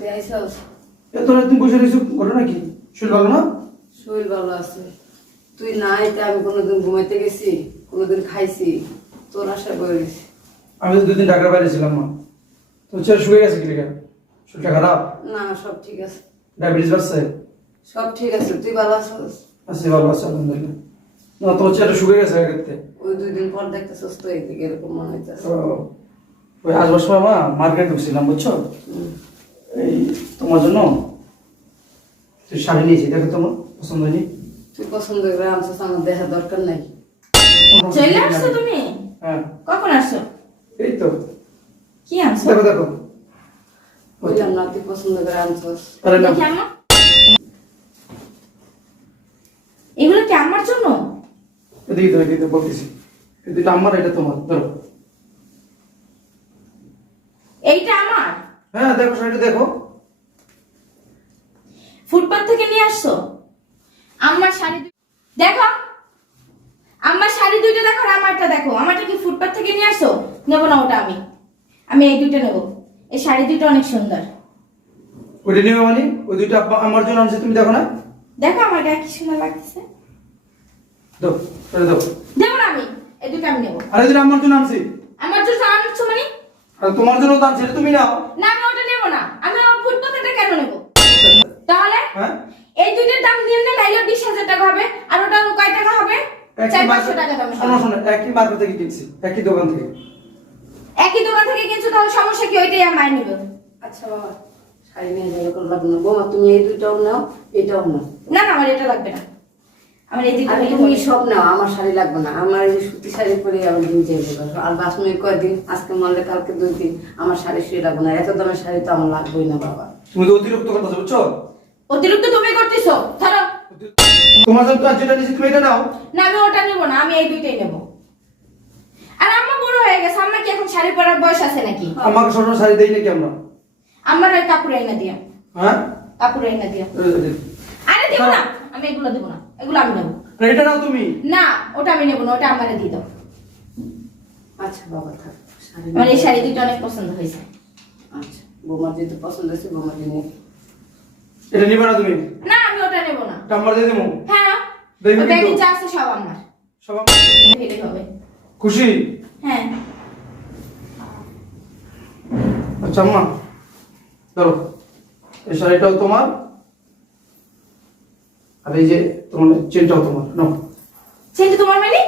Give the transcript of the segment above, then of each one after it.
তুই আইসস? এত রাত তুমি বসে রয়েছো ঘটনা নাকি শরীর ভালো না? শরীর ভালো আছে। তুই না আইতে আমি কোনোদিন ঘুমাইতে গেছি কোনোদিন খাইছি তোর আশা করে গেছি। আমি তো দুদিন ঢাকার বাইরে ছিলাম মা। তো ছেলে শুয়ে গেছে কি লেগে? শরীরটা খারাপ? না সব ঠিক আছে। ডায়াবেটিস বাড়ছে? সব ঠিক আছে তুই ভালো আছিস? আছে ভালো আছে আলহামদুলিল্লাহ। না তোমার ছেলে শুয়ে গেছে আগেতে ওই দুই দিন পর দেখতেছিস তো এইদিকে এরকম মনে হইতেছে। ওই আসবার সময় মা মার্কেট ঢুকছিলাম বুঝছ? এই তোমার জন্য তুই শাড়ি নিয়েছি দেখো তোমার পছন্দ হয়নি? তুই পছন্দ করে আনছিস আমার দেখা দরকার নাই। চলে আসছো তুমি? হ্যাঁ। কখন আসছো? এই তো। কি আনছো? দেখো দেখো। বুঝলাম না তুই পছন্দ করে আনছিস। আরে না। এগুলো কি আমার? জন্য? এদিকে তো এদিকে বলতেছি। এই আমার এটা তোমার। ধরো এইটা আমার হ্যাঁ দেখো শাড়িটা দেখো। ফুটপাথ থেকে নিয়ে আসছো? আমার শাড়ি দেখো আমার শাড়ি দুইটা দেখো আর আমারটা দেখো। আমারটা কি ফুটপাথ থেকে নিয়ে নেব না ওটা আমি। আমি এই দুইটা নেব। এই শাড়ি দুইটা অনেক সুন্দর। ওইটা নিবে মানে? ওই দুইটা আমার জন্য আনছে তুমি দেখো না? দেখো আমার গায়ে কি সুন্দর লাগতেছে। দাও এটা দাও। দেবো না আমি। এই দুটো আমি নেব। আরে দুইটা আমার জন্য আনছি। আমার জন্য আনছো মানে? আর তোমার জন্য তো আনছি এটা তুমি নাও। না না। আমি আমার ফুটপাথেটা কেন নেব? তাহলে হ্যাঁ? এই দুইটার দাম নিয়ে নে নাইলে বিশ হাজার টাকা হবে আর ওটা কয় টাকা হবে? একই পাঁচশো মার্কেট টাকা দাম। শোনো শোনো একই মার্কেট থেকে কিনছি একই দোকান থেকে। একই দোকান থেকে কিনছো তাহলে সমস্যা কি? ওইটাই আমার নিবে। আচ্ছা বাবা শাড়ি নিয়ে যাবে কোনো লাগবে না বৌমা তুমি এই দুইটাও নাও এটাও নাও। না না আমার এটা লাগবে না। আমার এই দুইটা তুমি সব নাও আমার শাড়ি লাগবে না। আমার এই সুতি শাড়ি পরে আমার দিন যাইবে আর বাসমে কয়দিন? আজকে মরলে কালকে দুই দিন। আমার শাড়ি শুয়ে লাগবে না। এত দামের শাড়ি তো আমার লাগবেই না বাবা। তুমি তো অতিরিক্ত কথা বুঝছ? অতিরিক্ত তুমি করতেছো। ধরো। তোমার জন্য আর যেটা নিয়েছি তুমি এটা নাও। না আমি ওটা নেব না। আমি এই দুইটাই নেব। আর আম্মা বড় হয়ে গেছে। আম্মা কি এখন শাড়ি পরার বয়স আছে নাকি? আমাকে শাড়ি দেই নাকি আমরা কাপড় এনে দিয়া। হ্যাঁ? কাপড় এনে দিয়া। আরে দেবো না। আমি এগুলো দেবো না। এগুলো আমি নেব। এটা নাও তুমি। না ওটা আমি নেব না ওটা আমারে দিয়ে দাও। আচ্ছা বাবা থাক। শাড়ি আমার এই নিয়ে- শাড়ি দুটো অনেক পছন্দ হয়েছে। আচ্ছা বৌমার যেহেতু পছন্দ হয়েছে বৌমার জন্য এটা নিবে না তুমি? না আমি ওটা নেব না। আমার দিয়ে দেবো। হ্যাঁ ব্যাগে যা আছে সব আমার। সব আমার- হবে। খুশি? হ্যাঁ। আচ্ছা আম্মা ধরো। এই শাড়িটাও তোমার। আর এই যে তোমার চেনটাও তোমার নাও। সেটা তোমার মানে?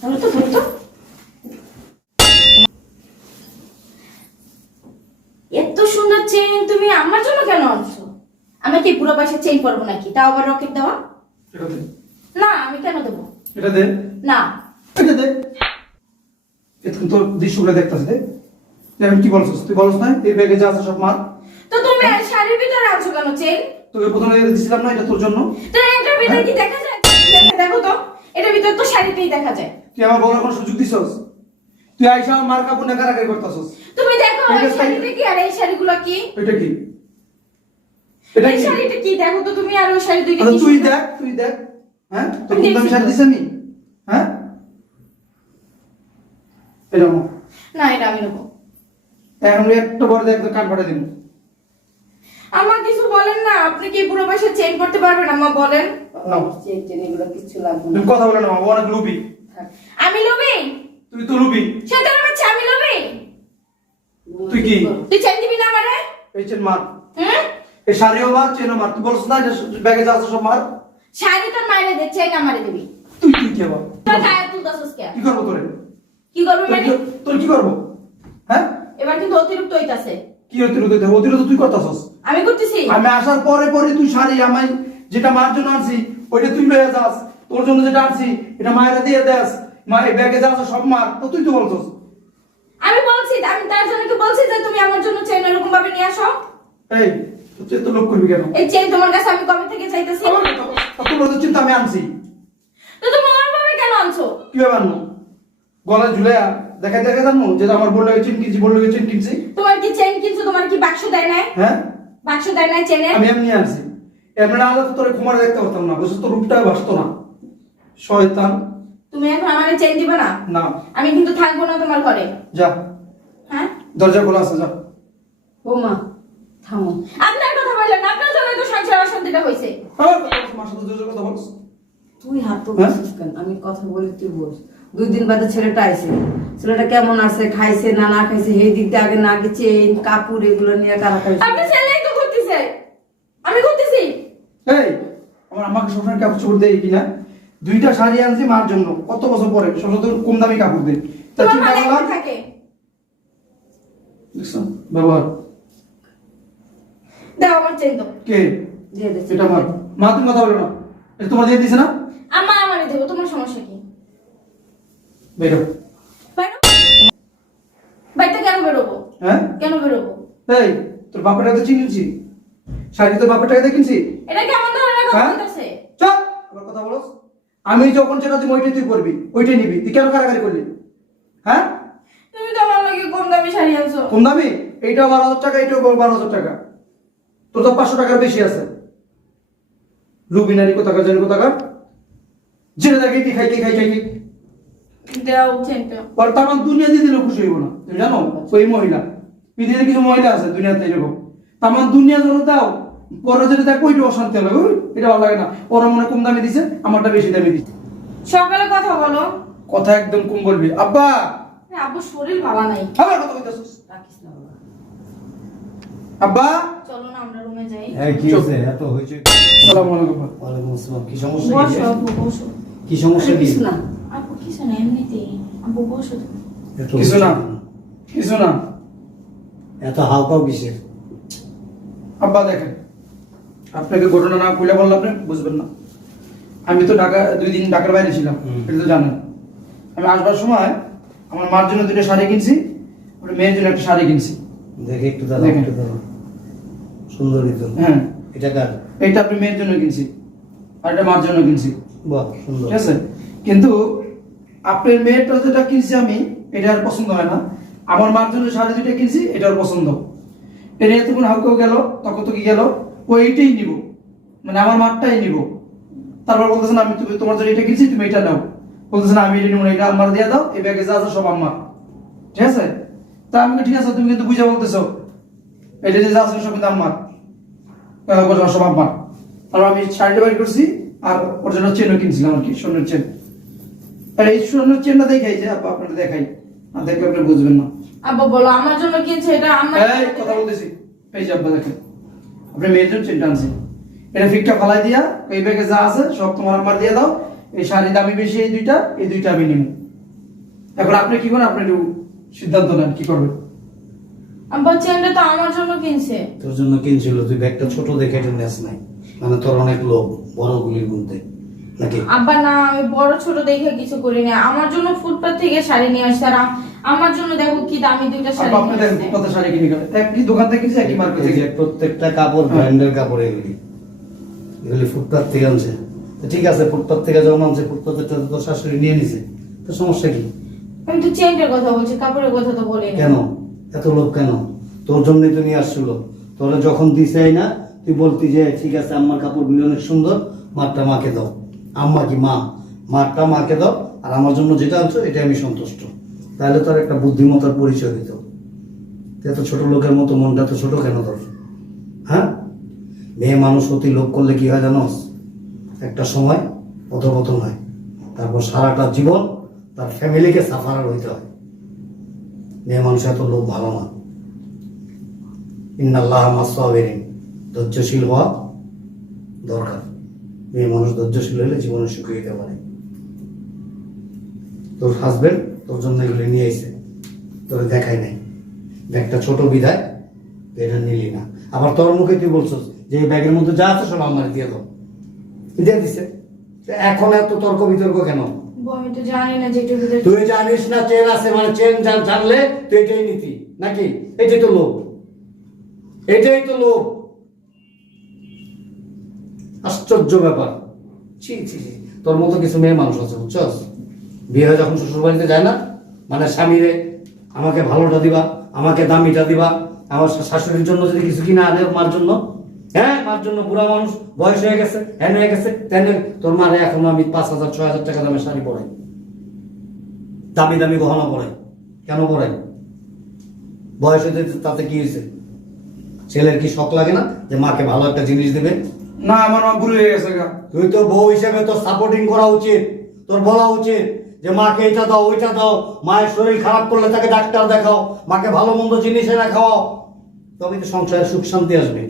ধরো তো ধরো তো এত সুন্দর চেইন তুমি আমার জন্য কেন আনছো? আমি কি পুরো পয়সা চেইন পরবো নাকি? তাও আবার রকেট দেওয়া? না আমি কেন দেবো? এটা দে। না। এটা দে। এটা তোর দৃশ্যগুলো দেখতেছে দে। আমি কি বলছিস? তুই বলছ না এই ব্যাগে যা আছে সব মার। তো তুমি শাড়ির ভিতরে আনছো কেন চেইন তোকে প্রথমে এটা দিছিলাম না এটা তোর জন্য। তো এটার ভিতরে কি দেখা যায়? দেখো- তো। এটার ভিতরে তো শাড়িটাই দেখা যায়। তুই আমার বড় কোনো সুযোগ দিছস? তুই আইসা মার কাপড় না কারাকারি করতেছস। তুমি দেখো এই শাড়ি- শাড়িটা কি আর এই শাড়িগুলো কি? এটা কি? এটা কি? শাড়িটা কি? দেখো তো তুমি আর ওই শাড়ি দুইটা আচ্ছা কি তুই। দেখ তুই দেখ। হ্যাঁ? তোর কিন্তু শাড়ি তো। আমি? হ্যাঁ? এটা না এটা আমি নেব। এখন একটা বড় দেখ কান ফাটা দিব। আমার কিছু বলেন না আপনি কি পুরো পয়সা চেঞ্জ করতে পারবেন আম্মা বলেন। নাও। চেন টেন এগুলো কিচ্ছু লাগবে না। কথা বলে না ও অনেক লুবি। আমি লবি? তুই তো লুবি। সেটার বাচ্চা আমি লবি? তুই কি? তুই চেন দিবি না আমারে? এই চেন মার। হুম? এই শাড়িও মার চেনও মার। তুই বলছ না এটা ব্যাগে যা আছে সব মার। শাড়ি তোর মায়ের দে চেন আমারে দিবি। তুই কি কি আবার? তোর গায়ে তুলতাছস কে? কি করব তোরে? কি করবি মানে? তোর কি করব? হ্যাঁ? এবার কিন্তু অতিরিক্ত হইতাছে। কি অতিরিক্ত হইতাছে? অতিরিক্ত তুই করতেছস? আমি করতেছি। আমি আসার পরে পরে তুই শাড়ি আমায় যেটা মার জন্য আনছি ওইটা তুই লয়ে যাস। তোর জন্য যেটা আনছি এটা মায়েরা দিয়ে দেস। মা এই ব্যাগে যা সব মার। তো তুই তো বলছস। আমি বলছি আমি তার জন্য কি বলছি যে তুমি আমার জন্য চেন এরকম ভাবে নিয়ে আসো? এই তুই তো লোক করবি কেন? এই চেন তোমার কাছে আমি কবে থেকে চাইতেছি? তোর তো চিন্তা আমি আনছি। তো তুমি আমার ভাবে কেন আনছো? কি ব্যাপার নো? গলায় ঝুলে দেখা দেখা জানো যেটা আমার বললে চেন কিনছি বললে চেন কিনছি তোমার কি চেন কিনছো তোমার কি বাক্স দেয় নাই? হ্যাঁ? বাক্স দেয় নাই চেনের আমি এমনি আনছি। এমনি না আনলে তো তোর ঘুমারে দেখতে পারতাম না বুঝছিস তো রূপটা বাসতো না। শয়তান। তুমি এখন আমাকে চেন দিবে না? না। আমি কিন্তু থাকব না তোমার ঘরে। যা। হ্যাঁ? দরজা খোলা আছে যা। ও মা থামো। আপনার কথা বললেন আপনার জন্য তো সংসার অশান্তিটা হয়েছে আবার কথা বলছ, মার সাথে কথা বলছ তুই হাত তো হ্যাঁ? কেন? আমি কথা বলি তুই বস। দুই দিন বাদে ছেলেটা আইছে। ছেলেটা কেমন আছে খাইছে না না খাইছে সেই দিক দিয়ে আগে না আগে চেন কাপড় এগুলো নিয়ে কারাকারি আপনার ছেলে তো করতেছে। আমি করতেছি। এই আমার আমাকে সবসময় কাপড় চোপড় দেয় কিনা? দুইটা শাড়ি আনছি মার জন্য। কত বছর পরে? সবসময় তো কম দামি কাপড় দেয়। তা চিন্তা করলাম থাকে। দেখছ? ব্যবহার দাও আমার চেন তো কে? দিয়ে দে এটা আমার। মা তুমি কথা বলো না। এটা তোমার দিয়ে দিছে না? আমা আমারে দেবো তোমার সমস্যা কি? বেরো। বাইরো? কেন বেরোবো? হ্যাঁ? কেন বেরোবো? এই তোর বাপের টাকা চিনছি। শাড়ি তোর বাপের টাকা দিয়ে এটা কেমন ধরনের কথা হ্যাঁ? বলতেছে চল আবার কথা বলো। আমি যখন যেটা তুমি ওইটাই তুই করবি ওইটাই নিবি। তুই কেন কারাগারি করলি? হ্যাঁ? তুমি তো আমার লাগে কম দামি শাড়ি আনছো। কম দামি? এইটাও বারো হাজার টাকা এইটাও বারো হাজার টাকা। তোর তো পাঁচশো টাকার বেশি আছে। লুবিনারি কোথাকার জানি কোথাকার। যেটা দেখে কি খাই কি খাই খাই কি দাও চেনটা আর তার মানে দুনিয়া দিয়ে দিলেও খুশি হইব না তুমি জানো ওই মহিলা পৃথিবীতে কিছু মহিলা আছে দুনিয়াতে এরকম তার মানে দুনিয়া যখন দাও পরে যেটা দেখো ওইটা অশান্তি হবে এটা ভালো লাগে না ওরা মনে কম দামি দিছে আমারটা বেশি দামি দিছে সকালে কথা বলো কথা একদম কম বলবি আব্বা আব্বু শরীর ভালো নাই আবার কথা কইতাছিস রাখিস না বাবা আব্বা চলো না আমরা রুমে যাই হ্যাঁ কি হয়েছে এত হয়েছে সালাম আলাইকুম ওয়ালাইকুম আসসালাম কি সমস্যা কি বসো বসো কি সমস্যা কি আব্বু কিছু না এমনিতেই? আব্বু বসো কিছু না কিছু না এত হাওকাও কিসের? আব্বা দেখেন আপনাকে ঘটনা না খুলে বললে আপনি বুঝবেন না। আমি তো ঢাকা দুই দিন ঢাকার বাইরে ছিলাম হুম। এটা তো জানেন। আমি আসবার সময় আমার মার জন্য দুটো শাড়ি কিনছি আমার মেয়ের জন্য একটা শাড়ি কিনছি। দেখে একটু দেখেন। একটু দাঁড়াও। সুন্দরী তো হ্যাঁ। এটা কার? এইটা আপনি মেয়ের জন্য কিনছি আর এটা মার জন্য কিনছি। বাহ সুন্দর। ঠিক আছে? কিন্তু আপনার মেয়েরটা যেটা কিনছি আমি, এটা আর পছন্দ হয় না। আমার মার জন্য শাড়ি দুটো কিনছি এটা আর পছন্দ। এটা এতক্ষণ হাউকেও গেল, তখন তো কি গেল? ও এইটাই নিব। মানে আমার মারটাই নিব। তারপর বলতেছেন আমি তুমি, তোমার জন্য এটা কিনছি, তুমি এটা নাও। বলতেছেন আমি এটা নিব না, এটা আমার দিয়ে দাও, এই ব্যাগে যা আছে সব আমার। ঠিক আছে? তা আমাকে ঠিক আছে, তুমি কিন্তু বুঝে বলতেছো। এটা যে যা আছে সব কিন্তু আমার। সব আমার। তারপর আমি শাড়িটা বাড়ি করছি, আর ওর জন্য চেনও কিনছিলাম আর কি, স্বর্ণের চেন। আর এই স্বর্ণের চেনটা দেখাই যে আপা আপনাকে দেখাই। না দেখলে আপনি বুঝবেন না। আব্বু বলো আমার জন্য কিনছে এটা আমার এই কথা বলতেছি। এই যে আব্বা দেখেন। আপনি মেয়ের জন্য চেনটা আনছি এটা ফিকটা ফালাই দিয়া এই ব্যাগে যা আছে সব তোমার আমার দিয়ে দাও। এই শাড়ি দামি বেশি এই দুইটা এই দুইটা আমি নিব। এখন আপনি কি করেন? আপনি একটু সিদ্ধান্ত নেন কি করবেন? আব্বা চেনটা তো আমার জন্য কিনছে। তোর জন্য কিনছিল তুই ব্যাগটা ছোট দেখে এটা নেস নাই। মানে তোর অনেক লোক বড় গুলির মধ্যে। নাকি? আব্বা না আমি বড় ছোট দেখে কিছু করিনি। আমার জন্য ফুটপাথ থেকে শাড়ি নিয়ে আসছে। আর আমার জন্য দেখো কি দামি দুইটা শাড়ি আপা আপনি দেখেন। কত শাড়ি কিনে গেলেন একই দোকান থেকে একই মার্কেট? থেকে প্রত্যেকটা কাপড় হ্যাঁ। ব্র্যান্ডের কাপড় এগুলি। এগুলি ফুটপাত থেকে আনছে। ঠিক আছে ফুটপাত থেকে যখন আনছে ফুটপাতেরটা তো তোর শাশুড়ি নিয়ে নিছে। তো সমস্যা কি? আমি তো চেনটার কথা বলছি কাপড়ের কথা তো বলিনি। কেন? এত লোক কেন? তোর জন্যই তো নিয়ে আসছিল। তোরা যখন দিছে না তুই বলতি যে ঠিক আছে আম্মার কাপড়গুলি অনেক সুন্দর মারটা মাকে দাও। আম্মা কি মা? মারটা মাকে দাও, আর আমার জন্য যেটা আনছো এটা আমি সন্তুষ্ট। তাহলে তোর একটা বুদ্ধিমতার পরিচয় দিত। এত ছোট লোকের মতো মনটা তো ছোট কেন তোর? হ্যাঁ? মেয়ে মানুষ অতি লোভ করলে কি হয় জানো একটা সময় পথপতন হয়। তারপর সারাটা জীবন তার ফ্যামিলিকে সাফারার হইতে হয়। মেয়ে মানুষ এত লোক ভালো না। ইন্নাল্লাহ মাসাবেরিন ধৈর্যশীল হওয়া দরকার। মেয়ে মানুষ ধৈর্যশীল হলে জীবনে সুখী হইতে পারে। তোর হাজবেন্ড তোর জন্য এগুলো নিয়ে আইছে। তোর দেখাই নাই। ব্যাগটা ছোট বিদায় এটা নিলি না। আবার তোর মুখে তুই বলছস যে ব্যাগের মধ্যে যা আছে সব আমার দিয়ে দাও। দিয়ে দিছে। এখন এত তর্ক বিতর্ক কেন? তুই জানিস না চেন আছে মানে চেন জান জানলে তুই এটাই নিতি। নাকি? এটাই তো লোভ। এটাই তো লোভ। আশ্চর্য ব্যাপার। ছি ছি তোর মতো কিছু মেয়ে মানুষ আছে বুঝছস? বিয়ে যখন শ্বশুর বাড়িতে যায় না মানে স্বামীরে আমাকে ভালোটা দিবা আমাকে দামিটা দিবা আমার শাশুড়ির জন্য যদি কিছু কিনা আনে মার জন্য হ্যাঁ মার জন্য বুড়া মানুষ বয়স হয়ে গেছে হ্যান হয়ে গেছে তেন তোর মারে এখন আমি পাঁচ হাজার ছয় হাজার টাকা দামে শাড়ি পরাই। দামি দামি গহনা পরে কেন পরে বয়স হতে তাতে কি হয়েছে ছেলের কি শখ লাগে না যে মাকে ভালো একটা জিনিস দেবে? না আমার মা বুড়ি হয়ে গেছে গা। তুই তো বউ হিসেবে তোর সাপোর্টিং করা উচিত তোর বলা উচিত যে মাকে এটা দাও ওইটা দাও মায়ের শরীর খারাপ করলে তাকে ডাক্তার দেখাও মাকে ভালো মন্দ জিনিস এনে খাওয়াও। তবে তো সংসারে সুখ শান্তি আসবে।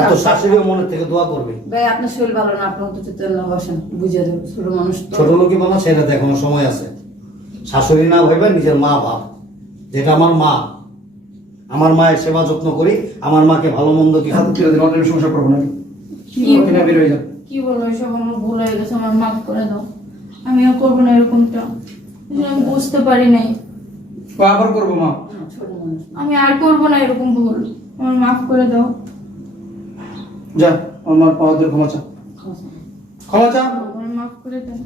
এত শাশুড়িও মনের থেকে দোয়া করবে। ভাই আপনার শরীর ভালো না আপনার তো চিত্র বসেন বুঝে দেবো। ছোট মানুষ তো। ছোট লোকই বানা সেটা এখনও সময় আছে। শাশুড়ি না ভাইবে নিজের মা ভাব যেটা আমার মা আমার মায়ের সেবা যত্ন করি আমার মাকে ভালো মন্দ কি অন্য সংসার করব না কি হয়ে কি বলব? এসব আমার ভুল হয়ে গেছে আমার মাফ করে দাও। আমিও করব না এরকমটা। আমি বুঝতে পারি নাই। আবার করব মা? আমি আর করব না এরকম ভুল। আমার মাফ করে দাও। যা আমার পাওয়া ক্ষমা চা ক্ষমা চা আমার মাফ করে দাও